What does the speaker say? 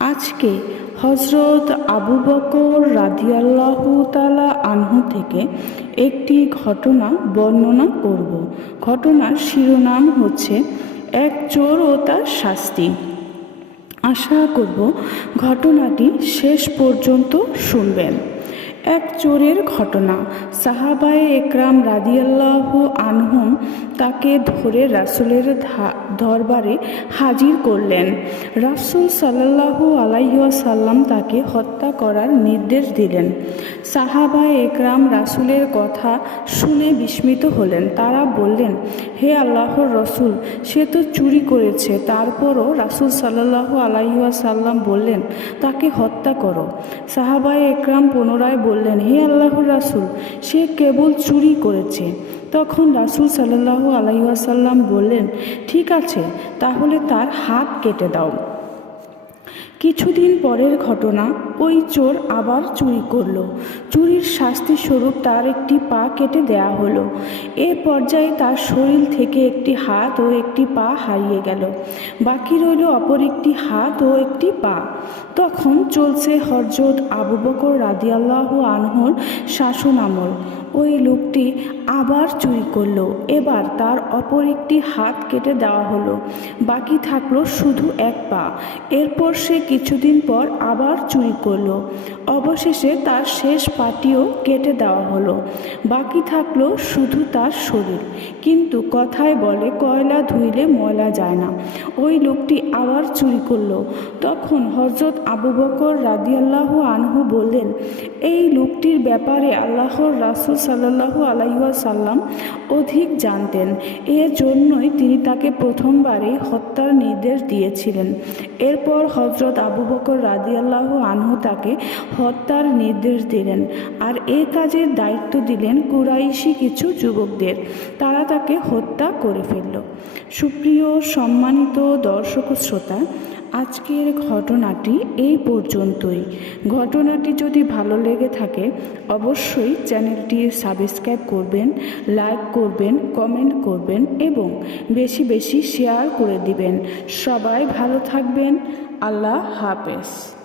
আজকে হজরত আবু বকর রাধিয়াল্লাহ তালা আনহু থেকে একটি ঘটনা বর্ণনা করব। ঘটনার শিরোনাম হচ্ছে, এক চোর ও তার শাস্তি। আশা করব ঘটনাটি শেষ পর্যন্ত শুনবেন। এক চোরের ঘটনা। সাহাবায়ে একরাম রাদিয়াল্লাহ আনহুম তাকে ধরে রাসুলের দরবারে হাজির করলেন। রাসুল সাল্লাহু আলাইসাল্লাম তাকে হত্যা করার নির্দেশ দিলেন। সাহাবায়ে একরাম রাসুলের কথা শুনে বিস্মিত হলেন। তারা বললেন, হে আল্লাহর রসুল, সে তো চুরি করেছে। তারপরও রাসুল সাল্লাহু আলাইসাল্লাম বললেন, তাকে হত্যা করো। সাহাবায়ে একরাম পুনরায় হে আল্লাহর রাসুল, সে কেবল চুরি করেছে। তখন রাসুল সাল্লাহ আলাইসাল্লাম বললেন, ঠিক আছে, তাহলে তার হাত কেটে দাও। কিছুদিন পরের ঘটনা ওই চোর আবার চুরি করল। চুরির শাস্তি স্বরূপ তার একটি পা কেটে দেয়া হলো। এ পর্যায়ে তার শরীর থেকে একটি হাত ও একটি পা হারিয়ে গেল। বাকি রইল অপর একটি হাত ও একটি পা। তখন চলছে হরজত আবু বকর রাদিয়াল্লাহ আনহর শাসন আমল। ওই লোকটি আবার চুরি করল। এবার তার অপর একটি হাত কেটে দেওয়া হলো। বাকি থাকল শুধু এক পা। এরপর সে কিছুদিন পর আবার চুরি করল। অবশেষে তার শেষ পাটিও কেটে দেওয়া হলো। বাকি থাকল শুধু তার শরীর। কিন্তু কথায় বলে কয়লা ধুইলে ময়লা যায় না। ওই লোকটি আবার চুরি করল। তখন হজরত আবু বকর রাদিয়াল্লাহ আনহু বললেন, এই লোকটির ব্যাপারে আল্লাহর রাসুল সাল্লাহু আলাইসাল্লাম অধিক জানতেন। জন্যই তিনি তাকে প্রথমবারে হত্যার নির্দেশ দিয়েছিলেন। এরপর হজরত আবু বকর রাদিয়াল্লাহ আনহু তাকে হত্যার নির্দেশ দিলেন আর এ কাজের দায়িত্ব দিলেন কুরাইশি কিছু যুবকদের। তারা তাকে হত্যা করে ফেলল। সুপ্রিয় সম্মানিত দর্শক শ্রোতা, আজকের ঘটনাটি এই পর্যন্তই। ঘটনাটি যদি ভালো লেগে থাকে, অবশ্যই চ্যানেলটি সাবস্ক্রাইব করবেন, লাইক করবেন, কমেন্ট করবেন এবং বেশি বেশি শেয়ার করে দিবেন। সবাই ভালো থাকবেন। আল্লাহ হাফেজ।